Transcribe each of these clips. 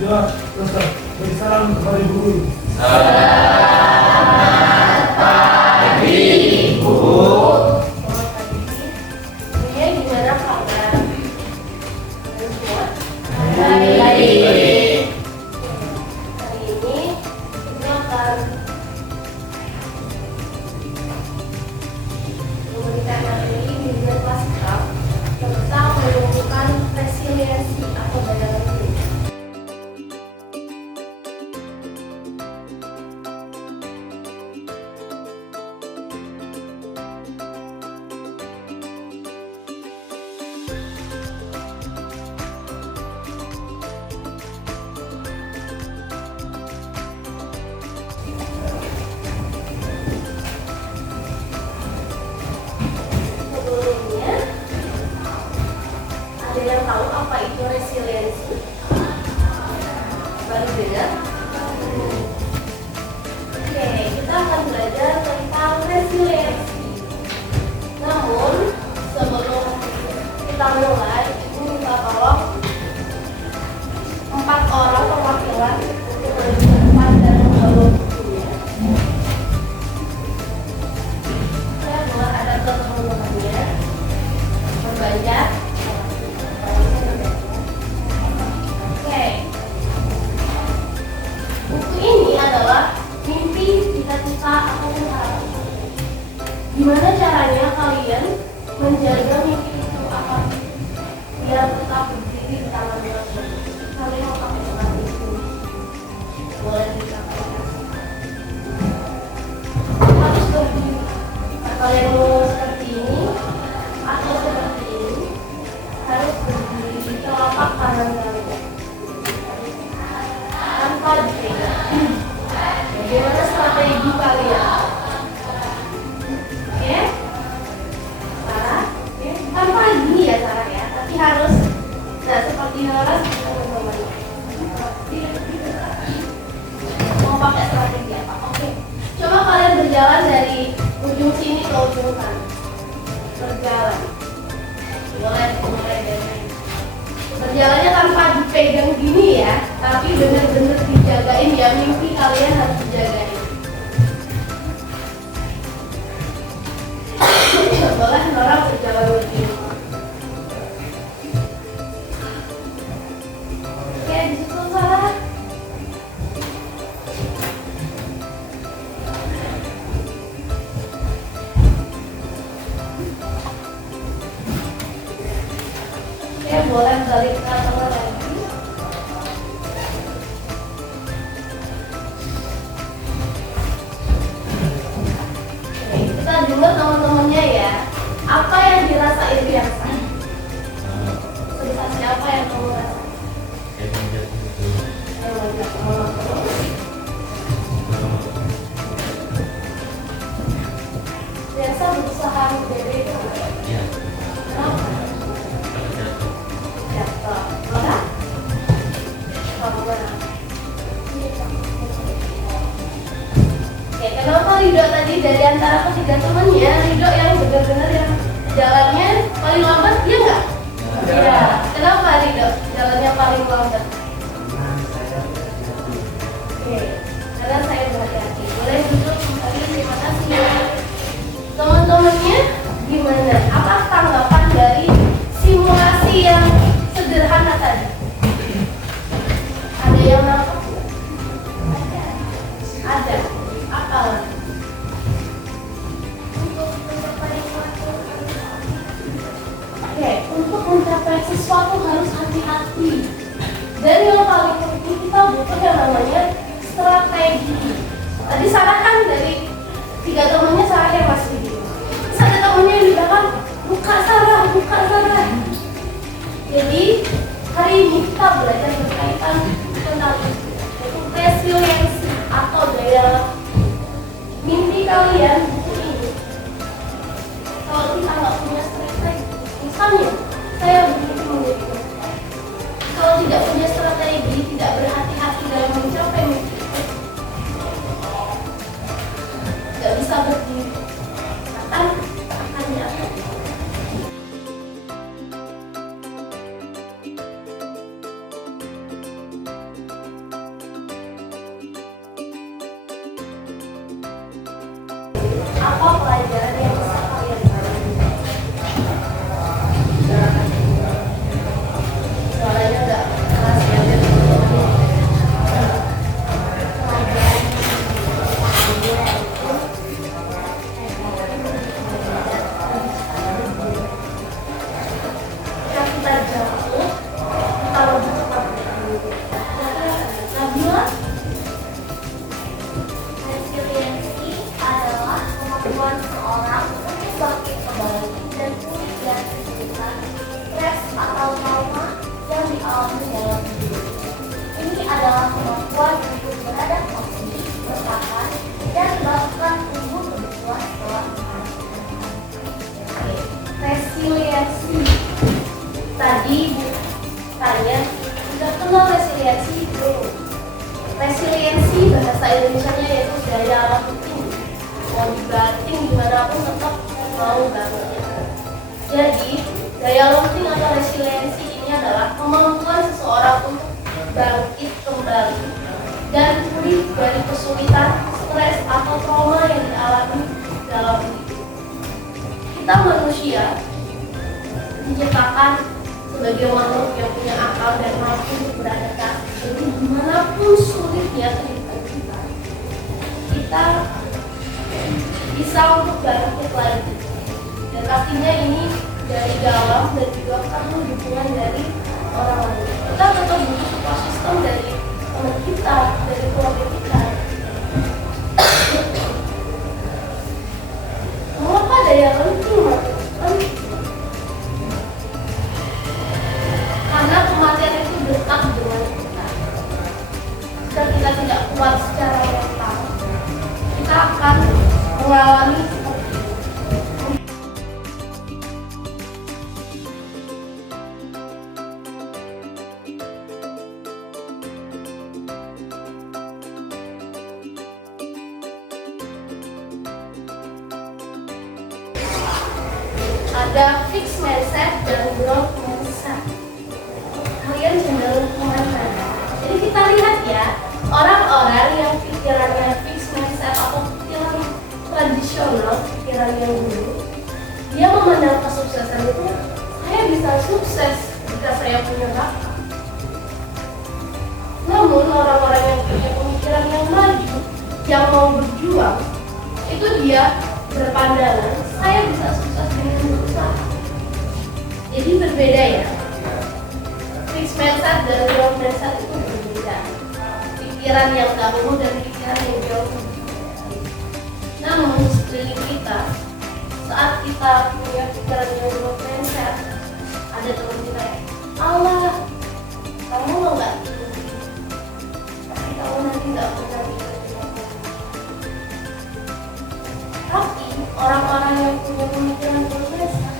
Ya, terus beri salam kepada ibu guru. Selamat pagi, Bu. Ini gimana kabar? Baik. Hari ini kita akan memberikan materi di kelas tentang menumbuhkan resiliensi atau daya tahan. Sebelumnya, ada yang tahu apa itu resiliensi? Baru dengar? Oke, kita akan belajar tentang resiliensi. Namun, sebelum kita mulai, ibu minta tolong 4 orang perwakilan untuk maju ke depan dan membawa bukunya. Saya buat ada ke teman-temannya membaca. Oke, buku ini adalah mimpi, cita-cita, ataupun harapan. Gimana caranya kalian menjaga mimpi itu apa? Biar tetap berdiri di tangan kalian. Kalian mau pakai seperti itu. Boleh disampaikan. Harus berdiri. Nah, kalian mau seperti ini atau seperti ini, harus berdiri di telapak kanan kalian tanpa dipegang. Bagaimana strategi kalian? Oke? Sarah? Oke? Tanpa gini ya Sarah ya, tapi harus seperti Nora teman-teman. Mau pakai strategi apa? Oke. Coba kalian berjalan dari ujung sini ke ujung sana. Berjalan. Boleh dari berjalannya tanpa dipegang gini ya, tapi benar-benar dijagain ya, mimpi kalian harus dijagain. Boleh Nora berjalan begini. Oke, disitu Sarah. Oke, boleh balik ke tengah lagi. Oke, kita dengar teman-temannya ya. Apa yang dirasain biasa? Sebesar siapa yang kamu rasain? Yang ngajak kamu terus? Biasa berusaha menjadi itu nggak? Kenapa? Jatuh. Mana? Kamu mana? Oke, kenapa Rido tadi dari antara ketiga temannya, Rido yang benar-benar yang jalannya paling lambat, iya nggak? Iya. Kenapa Rido jalannya paling lambat? Oke, karena saya berhati-hati. Boleh duduk kembali, terima kasih. Teman-temannya gimana? Apa tanggapan dari simulasi yang sederhana tadi? Ada yang nangkep? Ada. Apa lagi? Oke, untuk mencapai sesuatu harus hati-hati. Dan yang paling penting kita butuh yang namanya strategi. Tadi Sarah kan dari 3 temannya Sarah yang masih gitu. Terus ada temannya yang di belakang, buka Sarah. Jadi hari ini kita belajar berkaitan tentang itu resiliensi atau daya mimpi kalian ini. Kalau kita nggak punya strategi, misalnya saya begitu menjadi kalau tidak punya strategi, tidak berhati-hati dalam mencapai mimpi, nggak bisa berdiri, akan jatuh. pelajaran yang bisa kalian pelajari. Suaranya nggak keras ya, biar kita jauh, kita lebih cepat. Nabila, Resiliensi adalah kemampuan seorang untuk bangkit kembali dan pulih dari kesulitan, stres atau trauma yang dialami dalam hidup. Ini adalah kemampuan untuk beradaptasi, bertahan, dan bahkan tumbuh lebih kuat setelah resiliensi. Tadi kalian sudah kenal resiliensi belum? Resiliensi bahasa Indonesianya yaitu daya lenting. Mau dibanting gimana pun tetap mau bangun. Jadi daya lenting atau resiliensi ini adalah kemampuan seseorang untuk bangkit kembali dan pulih dari kesulitan, stres atau trauma yang dialami dalam hidup. Kita manusia diciptakan sebagai makhluk yang punya akal dan mampu untuk beradaptasi. Jadi dimanapun sulitnya kehidupan kita bisa untuk bangkit lagi. Dan pastinya ini dari dalam dan juga perlu dukungan dari orang lain. Kita tetap butuh support system dari teman kita, dari keluarga kita. Mengapa daya lenting penting? Karena kematian itu dekat dengan kita. Jika kita tidak kuat secara mental, kita akan mengalami seperti ini. Ada fixed mindset dan growth mindset. Kalian cenderung kemana? Jadi kita lihat ya, orang-orang yang pikirannya fixed mindset atau pikiran tradisional, pikiran yang dulu, dia memandang kesuksesan itu, saya bisa sukses jika saya punya bakat. Namun orang-orang yang punya pemikiran yang maju, yang mau berjuang, itu dia berpandangan, saya bisa sukses dengan berusaha. Jadi berbeda ya. Fixed mindset dan growth mindset itu berbeda. Pikiran yang dahulu dan pikiran yang jauh. Namun sekeliling kita, saat kita punya pikiran yang growth mindset, ada teman kita yang, Allah, kamu mau nggak? Tapi kamu nanti nggak pernah bisa. Tapi orang-orang yang punya pemikiran growth mindset,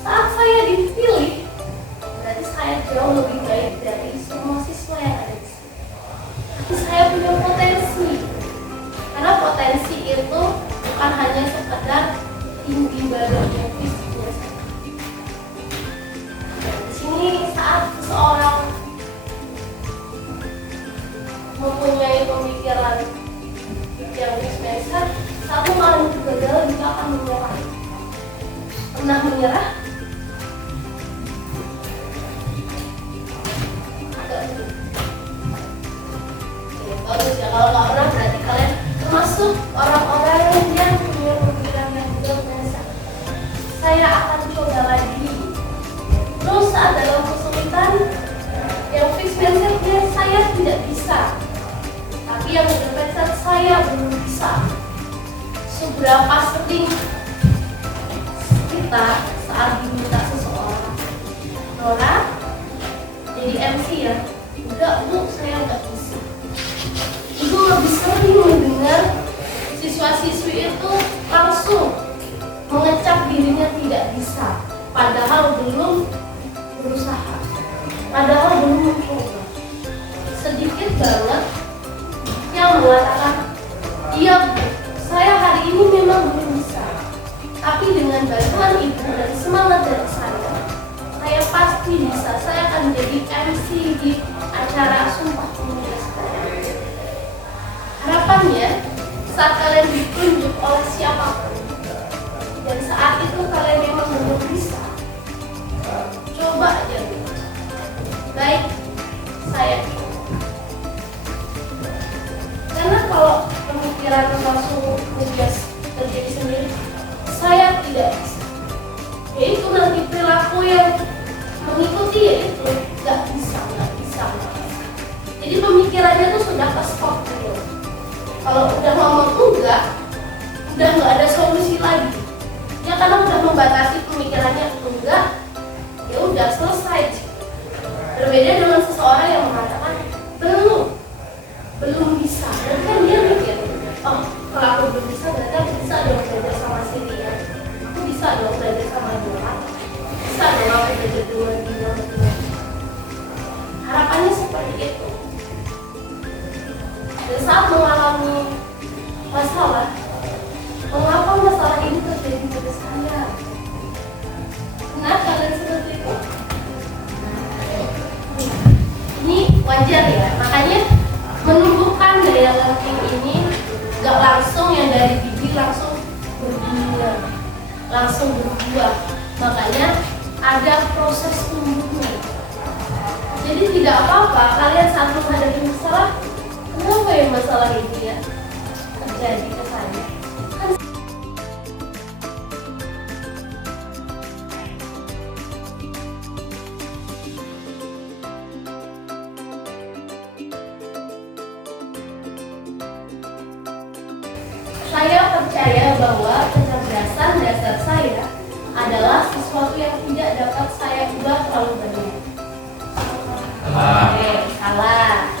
saat saya dipilih, berarti saya jauh lebih baik dari semua siswa yang ada di sini. Tapi saya punya potensi. Karena potensi itu bukan hanya sekedar tinggi badan yang fisiknya saja. Di sini saat seseorang mempunyai pemikiran yang dispenser, satu malam gagal juga akan menyerah. Pernah menyerah? Bagus ya, kalau nggak pernah berarti kalian termasuk orang-orang yang punya pemikiran yang growth mindset. Saya akan coba lagi. Terus saat dalam kesulitan, yang fixed mindsetnya saya tidak bisa, tapi yang growth mindset saya belum bisa. Seberapa sering kita saat diminta seseorang, Nora jadi MC ya? Enggak bu, saya nggak bisa. Ibu lebih sering mendengar siswa-siswi itu langsung mengecap dirinya tidak bisa, padahal belum berusaha, padahal belum mencoba. Sedikit banget yang mengatakan, iya bu, saya hari ini memang belum bisa, tapi dengan bantuan ibu dan semangat dari saya pasti bisa. Saya akan jadi MC di acara Sumpah Pemuda Sekarang. Harapannya saat kalian ditunjuk oleh siapapun, pemikiran langsung menjas terjadi sendiri, saya tidak bisa. Yaitu nanti perilaku yang mengikuti yaitu nggak bisa. Jadi pemikirannya tuh sudah ke stop gitu. Kalau udah ngomong enggak, udah nggak ada solusi lagi. Ya karena udah membatasi pemikirannya enggak, ya udah selesai. Berbeda dengan seseorang yang mengatakan belum bisa, dan kan dia mikir, oh kalau aku belum bisa berarti aku bisa dong belajar sama Sylvia, aku bisa dong belajar sama Dora, bisa dong aku belajar dua. Harapannya seperti itu. Dan saat mengalami masalah, mengapa masalah ini terjadi pada saya? Kenapa kalian seperti itu? Ini wajar ya, makanya menumbuhkan daya latih ini gak langsung yang dari bibir langsung berbuah, langsung berbuah. Makanya ada proses tumbuhnya. Jadi tidak apa-apa kalian saat menghadapi masalah, kenapa ya masalah ini ya terjadi ke saya? Kan saya percaya bahwa kecerdasan dasar saya adalah sesuatu yang tidak dapat saya ubah terlalu banyak. Oke, salah.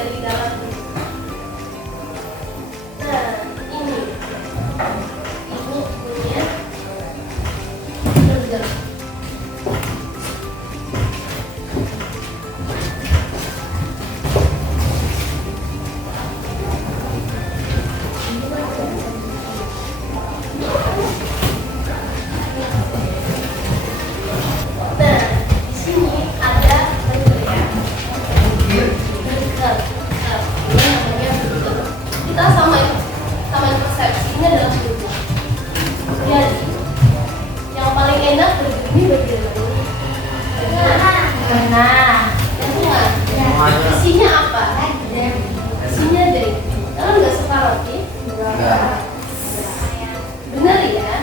Dari dalam. Nah, ini ibu punya burger. Nah, di sini ada burger ya. Kita sama persepsinya dalam hidup. Jadi yang paling enak begini bagaimana? Yang tengah. Isinya apa? Isinya daging. Kalian nggak suka roti? Bener ya.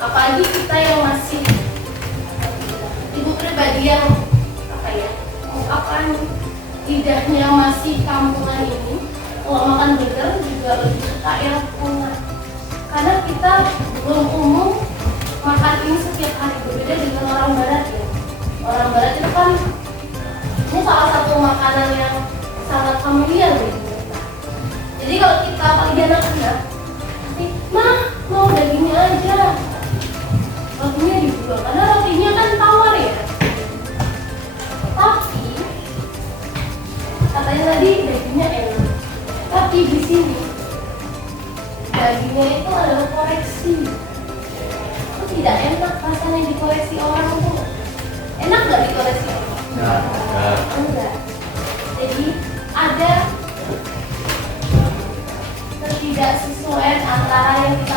Apalagi kita yang masih ibu pribadi yang apa ya? Mengungkapkan lidahnya masih kampungan ini, kalau makan burger juga lebih suka yang enak. Karena kita belum umum makan ini setiap hari, berbeda dengan orang barat ya. Orang barat itu kan ini salah satu makanan yang sangat familiar bagi mereka. Jadi kalau kita apalagi anak-anak, mah mau dagingnya aja, rotinya dibuang karena rotinya kan tawar ya. Tapi katanya tadi dagingnya enak, tapi di sini dagingnya itu adalah koreksi. Itu tidak enak rasanya dikoreksi orang tuh. Enak nggak dikoreksi orang? Enggak. Jadi ada ketidaksesuaian antara yang kita